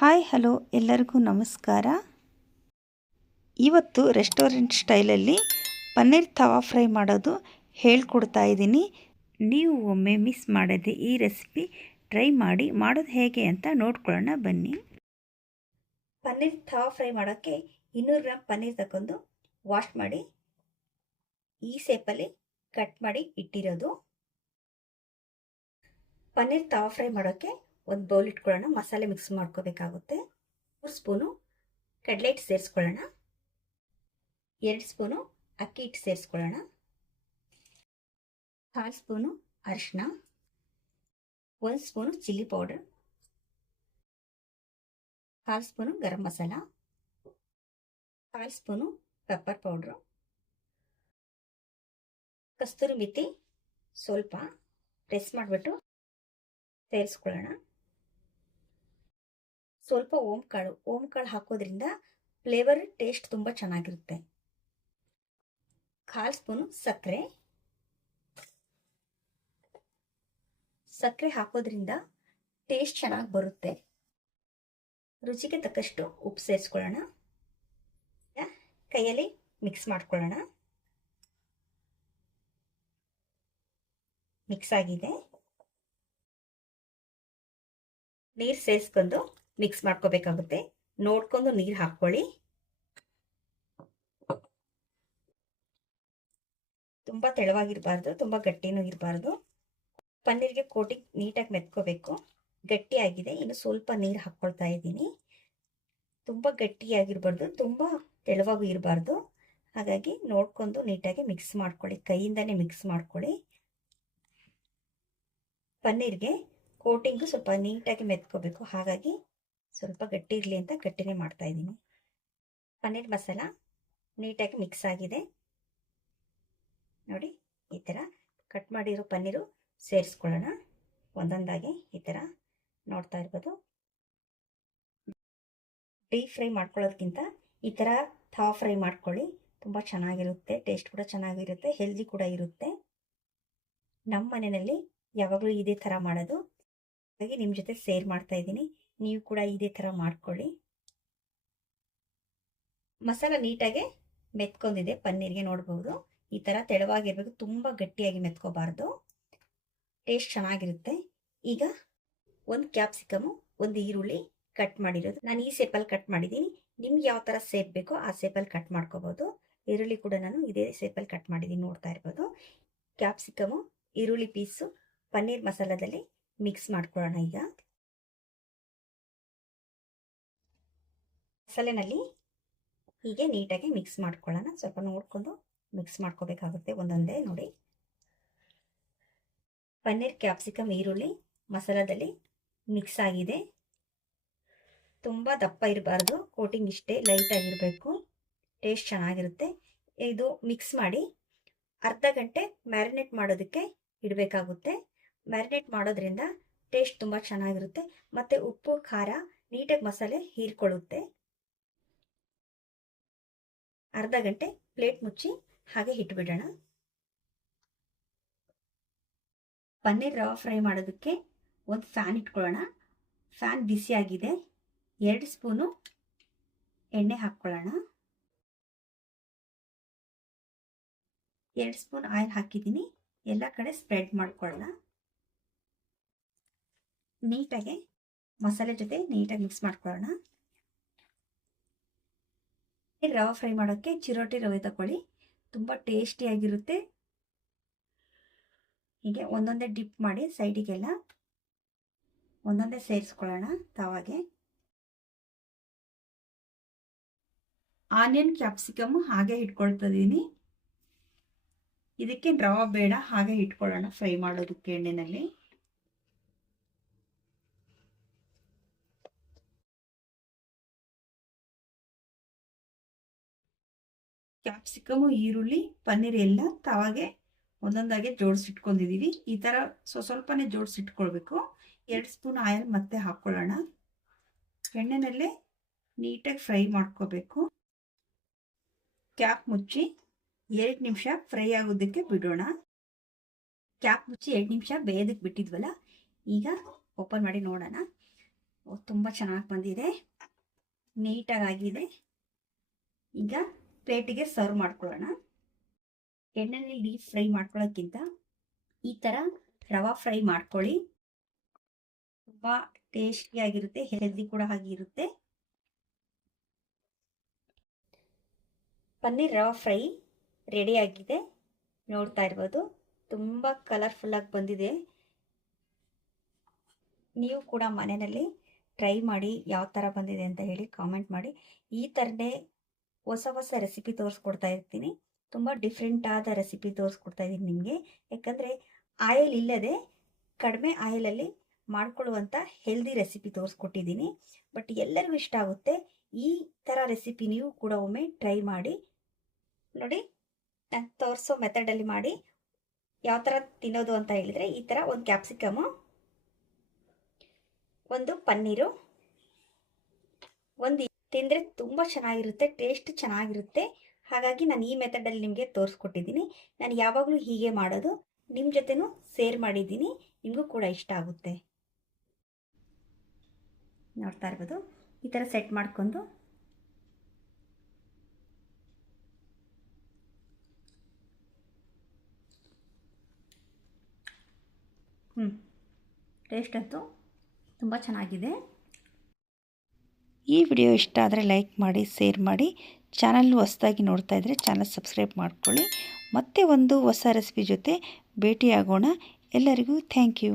Hi hello ಎಲ್ಲರಿಗೂ ನಮಸ್ಕಾರ. ಇವತ್ತು ರೆಸ್ಟೋರೆಂಟ್ ಸ್ಟೈಲಲ್ಲಿ ಪನ್ನೀರ್ ತವಾ ಫ್ರೈ ಮಾಡೋದು ಹೇಳ್ಕೊಡ್ತಾ ಇದ್ದೀನಿ. ನೀವು ಒಮ್ಮೆ ಮಿಸ್ ಮಾಡದೆ ಈ ರೆಸಿಪಿ ಟ್ರೈ ಮಾಡಿ. ಮಾಡೋದು ಹೇಗೆ ಅಂತ ನೋಡ್ಕೊಳ್ಳೋಣ ಬನ್ನಿ. ಪನ್ನೀರ್ ತವಾ ಫ್ರೈ ಮಾಡೋಕ್ಕೆ 200 ಗ್ರಾಮ್ ಪನ್ನೀರ್ ತಗೊಂಡು ವಾಶ್ ಮಾಡಿ ಈ ಶೇಪಲ್ಲಿ ಕಟ್ ಮಾಡಿ ಇಟ್ಟಿರೋದು. ಪನ್ನೀರ್ ತವಾ ಫ್ರೈ ಮಾಡೋಕ್ಕೆ ಒಂದು ಬೌಲ್ ಇಟ್ಕೊಳ್ಳೋಣ. ಮಸಾಲೆ ಮಿಕ್ಸ್ ಮಾಡ್ಕೋಬೇಕಾಗುತ್ತೆ. 3 ಸ್ಪೂನು ಕಡಲೆ ಹಿಟ್ಟು ಸೇರಿಸ್ಕೊಳ್ಳೋಣ. 2 ಸ್ಪೂನು ಅಕ್ಕಿ ಹಿಟ್ಟು ಸೇರಿಸ್ಕೊಳ್ಳೋಣ. 1/2 ಸ್ಪೂನು ಅರಿಶಿನ, 1 spoon chilli powder, 1/2 spoon garam masala, 1/2 spoon pepper powder, ಕಸ್ತೂರಿ ಮೆಥಿ ಸ್ವಲ್ಪ ಪ್ರೆಸ್ ಮಾಡಿಬಿಟ್ಟು ಸೇರಿಸ್ಕೊಳ್ಳೋಣ. ಸ್ವಲ್ಪ ಓಂ ಕಾಳು ಹಾಕೋದ್ರಿಂದ ಫ್ಲೇವರ್ ಟೇಸ್ಟ್ ತುಂಬ ಚೆನ್ನಾಗಿರುತ್ತೆ. 1/4 ಸ್ಪೂನು ಸಕ್ಕರೆ ಹಾಕೋದ್ರಿಂದ ಟೇಸ್ಟ್ ಚೆನ್ನಾಗಿ ಬರುತ್ತೆ. ರುಚಿಗೆ ತಕ್ಕಷ್ಟು ಉಪ್ಪು ಸೇರಿಸ್ಕೊಳ್ಳೋಣ. ಕೈಯಲ್ಲಿ ಮಿಕ್ಸ್ ಮಾಡ್ಕೊಳ್ಳೋಣ. ಮಿಕ್ಸ್ ಆಗಿದೆ. ನೀರು ಸೇರಿಸ್ಕೊಂಡು ಮಿಕ್ಸ್ ಮಾಡ್ಕೋಬೇಕಾಗುತ್ತೆ. ನೋಡ್ಕೊಂಡು ನೀರು ಹಾಕ್ಕೊಳ್ಳಿ. ತುಂಬ ತೆಳುವಾಗಿರಬಾರ್ದು, ತುಂಬ ಗಟ್ಟಿನೂ ಇರಬಾರ್ದು. ಪನ್ನೀರ್ಗೆ ಕೋಟಿಂಗ್ ನೀಟಾಗಿ ಮೆತ್ಕೋಬೇಕು. ಗಟ್ಟಿಯಾಗಿದೆ. ಇನ್ನು ಸ್ವಲ್ಪ ನೀರು ಹಾಕ್ಕೊಳ್ತಾ ಇದ್ದೀನಿ. ತುಂಬ ಗಟ್ಟಿಯಾಗಿರಬಾರ್ದು, ತುಂಬ ತೆಳುವಾಗೂ ಇರಬಾರ್ದು. ಹಾಗಾಗಿ ನೋಡ್ಕೊಂಡು ನೀಟಾಗಿ ಮಿಕ್ಸ್ ಮಾಡ್ಕೊಳ್ಳಿ. ಕೈಯಿಂದನೇ ಮಿಕ್ಸ್ ಮಾಡ್ಕೊಳ್ಳಿ. ಪನ್ನೀರ್ಗೆ ಕೋಟಿಂಗು ಸ್ವಲ್ಪ ನೀಟಾಗಿ ಮೆತ್ಕೋಬೇಕು. ಹಾಗಾಗಿ ಸ್ವಲ್ಪ ಗಟ್ಟಿ ಇರಲಿ ಅಂತ ಗಟ್ಟಿನೇ ಮಾಡ್ತಾ ಇದ್ದೀನಿ. ಪನ್ನೀರ್ ಮಸಾಲ ನೀಟಾಗಿ ಮಿಕ್ಸ್ ಆಗಿದೆ. ನೋಡಿ, ಈ ಥರ ಕಟ್ ಮಾಡಿರೋ ಪನ್ನೀರು ಸೇರಿಸ್ಕೊಳ್ಳೋಣ. ಒಂದೊಂದಾಗಿ ಈ ಥರ ನೋಡ್ತಾ ಇರ್ಬೋದು. ಡೀಪ್ ಫ್ರೈ ಮಾಡ್ಕೊಳ್ಳೋದಕ್ಕಿಂತ ಈ ಥರ ತವಾ ಫ್ರೈ ಮಾಡ್ಕೊಳ್ಳಿ. ತುಂಬ ಚೆನ್ನಾಗಿರುತ್ತೆ. ಟೇಸ್ಟ್ ಕೂಡ ಚೆನ್ನಾಗಿರುತ್ತೆ, ಹೆಲ್ದಿ ಕೂಡ ಇರುತ್ತೆ. ನಮ್ಮ ಮನೆಯಲ್ಲಿ ಯಾವಾಗಲೂ ಇದೇ ಥರ ಮಾಡೋದು. ಹಾಗಾಗಿ ನಿಮ್ಮ ಜೊತೆ ಶೇರ್ ಮಾಡ್ತಾ ಇದ್ದೀನಿ. ನೀವು ಕೂಡ ಇದೇ ಥರ ಮಾಡ್ಕೊಳ್ಳಿ. ಮಸಾಲ ನೀಟಾಗಿ ಮೆತ್ಕೊಂಡಿದೆ. ಪನ್ನೀರ್ಗೆ ನೋಡ್ಬೋದು ಈ ಥರ ತೆಳುವಾಗಿರ್ಬೇಕು, ತುಂಬ ಗಟ್ಟಿಯಾಗಿ ಮೆತ್ಕೋಬಾರ್ದು. ಟೇಸ್ಟ್ ಚೆನ್ನಾಗಿರುತ್ತೆ. ಈಗ ಒಂದು ಕ್ಯಾಪ್ಸಿಕಮು, ಒಂದು ಈರುಳ್ಳಿ ಕಟ್ ಮಾಡಿರೋದು. ನಾನು ಈ ಶೇಪಲ್ಲಿ ಕಟ್ ಮಾಡಿದ್ದೀನಿ. ನಿಮ್ಗೆ ಯಾವ ಥರ ಶೇಪ್ ಬೇಕೋ ಆ ಶೇಪಲ್ಲಿ ಕಟ್ ಮಾಡ್ಕೋಬೋದು. ಈರುಳ್ಳಿ ಕೂಡ ನಾನು ಇದೇ ಶೇಪಲ್ಲಿ ಕಟ್ ಮಾಡಿದ್ದೀನಿ, ನೋಡ್ತಾ ಇರ್ಬೋದು. ಕ್ಯಾಪ್ಸಿಕಮು, ಈರುಳ್ಳಿ ಪೀಸು ಪನ್ನೀರ್ ಮಸಾಲದಲ್ಲಿ ಮಿಕ್ಸ್ ಮಾಡ್ಕೊಳ್ಳೋಣ. ಈಗ ಮಸಾಲೆನಲ್ಲಿ ಹೀಗೆ ನೀಟಾಗಿ ಮಿಕ್ಸ್ ಮಾಡ್ಕೊಳ್ಳೋಣ. ಸ್ವಲ್ಪ ನೋಡ್ಕೊಂಡು ಮಿಕ್ಸ್ ಮಾಡ್ಕೋಬೇಕಾಗುತ್ತೆ ಒಂದೊಂದೇ. ನೋಡಿ, ಪನ್ನೀರ್, ಕ್ಯಾಪ್ಸಿಕಮ್, ಈರುಳ್ಳಿ ಮಸಾಲದಲ್ಲಿ ಮಿಕ್ಸ್ ಆಗಿದೆ. ತುಂಬ ದಪ್ಪ ಇರಬಾರ್ದು, ಕೋಟಿಂಗ್ ಇಷ್ಟೇ ಲೈಟ್ ಆಗಿರಬೇಕು. ಟೇಸ್ಟ್ ಚೆನ್ನಾಗಿರುತ್ತೆ. ಇದು ಮಿಕ್ಸ್ ಮಾಡಿ ಅರ್ಧ ಗಂಟೆ ಮ್ಯಾರಿನೇಟ್ ಮಾಡೋದಕ್ಕೆ ಇಡಬೇಕಾಗುತ್ತೆ. ಮ್ಯಾರಿನೇಟ್ ಮಾಡೋದ್ರಿಂದ ಟೇಸ್ಟ್ ತುಂಬ ಚೆನ್ನಾಗಿರುತ್ತೆ. ಮತ್ತು ಉಪ್ಪು ಖಾರ ನೀಟಾಗಿ ಮಸಾಲೆ ಹೀರ್ಕೊಳ್ಳುತ್ತೆ. ಅರ್ಧ ಗಂಟೆ ಪ್ಲೇಟ್ ಮುಚ್ಚಿ ಹಾಗೆ ಇಟ್ಬಿಡೋಣ. ಪನ್ನೀರ್ ರವಾ ಫ್ರೈ ಮಾಡೋದಕ್ಕೆ ಒಂದು ಫ್ಯಾನ್ ಇಟ್ಕೊಳ್ಳೋಣ. ಫ್ಯಾನ್ ಬಿಸಿಯಾಗಿದೆ. 2 ಸ್ಪೂನು ಎಣ್ಣೆ ಹಾಕ್ಕೊಳ್ಳೋಣ. 2 ಸ್ಪೂನ್ ಆಯಿಲ್ ಹಾಕಿದ್ದೀನಿ. ಎಲ್ಲ ಕಡೆ ಸ್ಪ್ರೆಡ್ ಮಾಡ್ಕೊಳ್ಳೋಣ. ನೀಟಾಗಿ ಮಸಾಲೆ ಜೊತೆ ನೀಟಾಗಿ ಮಿಕ್ಸ್ ಮಾಡ್ಕೊಳ್ಳೋಣ. ರವಾ ಫ್ರೈ ಮಾಡೋಕ್ಕೆ ಚಿರೋಟಿ ರವೆ ತಗೊಳ್ಳಿ, ತುಂಬ ಟೇಸ್ಟಿಯಾಗಿರುತ್ತೆ. ಹೀಗೆ ಒಂದೊಂದೇ ಡಿಪ್ ಮಾಡಿ ಸೈಡಿಗೆಲ್ಲ ಒಂದೊಂದೇ ಸೇರಿಸ್ಕೊಳ್ಳೋಣ ತವಾಗೆ. ಆನಿಯನ್, ಕ್ಯಾಪ್ಸಿಕಮ್ ಹಾಗೆ ಇಟ್ಕೊಳ್ತಿದ್ದೀನಿ. ಇದಕ್ಕೆ ರವಾ ಬೇಡ, ಹಾಗೆ ಇಟ್ಕೊಳ್ಳೋಣ ಫ್ರೈ ಮಾಡೋದಕ್ಕೆ ಎಣ್ಣೆಯಲ್ಲಿ. ಕ್ಯಾಪ್ಸಿಕಮು, ಈರುಳ್ಳಿ, ಪನ್ನೀರ್ ಎಲ್ಲ ತವಾಗೆ ಒಂದೊಂದಾಗೆ ಜೋಡಿಸಿಟ್ಕೊಂಡಿದ್ದೀವಿ. ಈ ಥರ ಸ್ವಲ್ಪನೇ ಜೋಡಿಸಿಟ್ಕೊಳ್ಬೇಕು. 2 ಸ್ಪೂನ್ ಆಯಿಲ್ ಮತ್ತೆ ಹಾಕ್ಕೊಳ್ಳೋಣ. ಎಣ್ಣೆನಲ್ಲೇ ನೀಟಾಗಿ ಫ್ರೈ ಮಾಡ್ಕೋಬೇಕು. ಕ್ಯಾಪ್ ಮುಚ್ಚಿ 2 ನಿಮಿಷ ಫ್ರೈ ಆಗೋದಕ್ಕೆ ಬಿಡೋಣ. ಕ್ಯಾಪ್ ಮುಚ್ಚಿ 2 ನಿಮಿಷ ಬೇಯೋದಕ್ಕೆ ಬಿಟ್ಟಿದ್ವಲ್ಲ, ಈಗ ಓಪನ್ ಮಾಡಿ ನೋಡೋಣ. ತುಂಬ ಚೆನ್ನಾಗಿ ಬಂದಿದೆ, ನೀಟಾಗಿ ಆಗಿದೆ. ಈಗ ಪ್ಲೇಟಿಗೆ ಸರ್ವ್ ಮಾಡ್ಕೊಳ್ಳೋಣ. ಎಣ್ಣೆಯಲ್ಲಿ ಡೀಪ್ ಫ್ರೈ ಮಾಡ್ಕೊಳ್ಳೋಕ್ಕಿಂತ ಈ ಥರ ರವಾ ಫ್ರೈ ಮಾಡ್ಕೊಳ್ಳಿ. ತುಂಬ ಟೇಸ್ಟಿಯಾಗಿರುತ್ತೆ, ಹೆಲ್ದಿ ಕೂಡ ಆಗಿರುತ್ತೆ. ಪನ್ನೀರ್ ರವಾ ಫ್ರೈ ರೆಡಿಯಾಗಿದೆ, ನೋಡ್ತಾ ಇರ್ಬೋದು. ತುಂಬ ಕಲರ್ಫುಲ್ಲಾಗಿ ಬಂದಿದೆ. ನೀವು ಕೂಡ ಮನೆಯಲ್ಲಿ ಟ್ರೈ ಮಾಡಿ ಯಾವ ಥರ ಬಂದಿದೆ ಅಂತ ಹೇಳಿ ಕಾಮೆಂಟ್ ಮಾಡಿ. ಈ ಥರನೇ ಹೊಸ ಹೊಸ ರೆಸಿಪಿ ತೋರಿಸ್ಕೊಡ್ತಾ ಇರ್ತೀನಿ. ತುಂಬ ಡಿಫ್ರೆಂಟ್ ಆದ ರೆಸಿಪಿ ತೋರಿಸ್ಕೊಡ್ತಾ ಇದ್ದೀನಿ ನಿಮಗೆ. ಯಾಕಂದರೆ ಆಯಿಲ್ ಇಲ್ಲದೆ ಕಡಿಮೆ ಆಯಿಲಲ್ಲಿ ಮಾಡ್ಕೊಳ್ಳುವಂಥ ಹೆಲ್ದಿ ರೆಸಿಪಿ ತೋರಿಸ್ಕೊಟ್ಟಿದ್ದೀನಿ. ಬಟ್ ಎಲ್ಲರಿಗೂ ಇಷ್ಟ ಆಗುತ್ತೆ. ಈ ಥರ ರೆಸಿಪಿ ನೀವು ಕೂಡ ಒಮ್ಮೆ ಟ್ರೈ ಮಾಡಿ ನೋಡಿ. ನಾನು ತೋರಿಸೋ ಮೆಥಡಲ್ಲಿ ಮಾಡಿ. ಯಾವ ಥರ ತಿನ್ನೋದು ಅಂತ ಹೇಳಿದರೆ, ಈ ಥರ ಒಂದು ಕ್ಯಾಪ್ಸಿಕಮು, ಒಂದು ಪನ್ನೀರು, ಒಂದು ತಿಂದರೆ ತುಂಬ ಚೆನ್ನಾಗಿರುತ್ತೆ, ಟೇಸ್ಟ್ ಚೆನ್ನಾಗಿರುತ್ತೆ. ಹಾಗಾಗಿ ನಾನು ಈ ಮೆಥಡಲ್ಲಿ ನಿಮಗೆ ತೋರಿಸ್ಕೊಟ್ಟಿದ್ದೀನಿ. ನಾನು ಯಾವಾಗಲೂ ಹೀಗೆ ಮಾಡೋದು, ನಿಮ್ಮ ಜೊತೆನೂ ಶೇರ್ ಮಾಡಿದ್ದೀನಿ, ನಿಮಗೂ ಕೂಡ ಇಷ್ಟ ಆಗುತ್ತೆ. ನೋಡ್ತಾ ಇರ್ಬೋದು, ಈ ಥರ ಸೆಟ್ ಮಾಡ್ಕೊಂಡು ಟೇಸ್ಟ್ ಅಂತೂ ತುಂಬ ಚೆನ್ನಾಗಿದೆ. ಈ ವಿಡಿಯೋ ಇಷ್ಟ ಆದರೆ ಲೈಕ್ ಮಾಡಿ, ಶೇರ್ ಮಾಡಿ. ಚಾನಲ್ ಹೊಸದಾಗಿ ನೋಡ್ತಾ ಇದ್ದರೆ ಚಾನಲ್ ಸಬ್ಸ್ಕ್ರೈಬ್ ಮಾಡ್ಕೊಳ್ಳಿ. ಮತ್ತೆ ಒಂದು ಹೊಸ ರೆಸಿಪಿ ಜೊತೆ ಭೇಟಿಯಾಗೋಣ. ಎಲ್ಲರಿಗೂ ಥ್ಯಾಂಕ್ ಯು.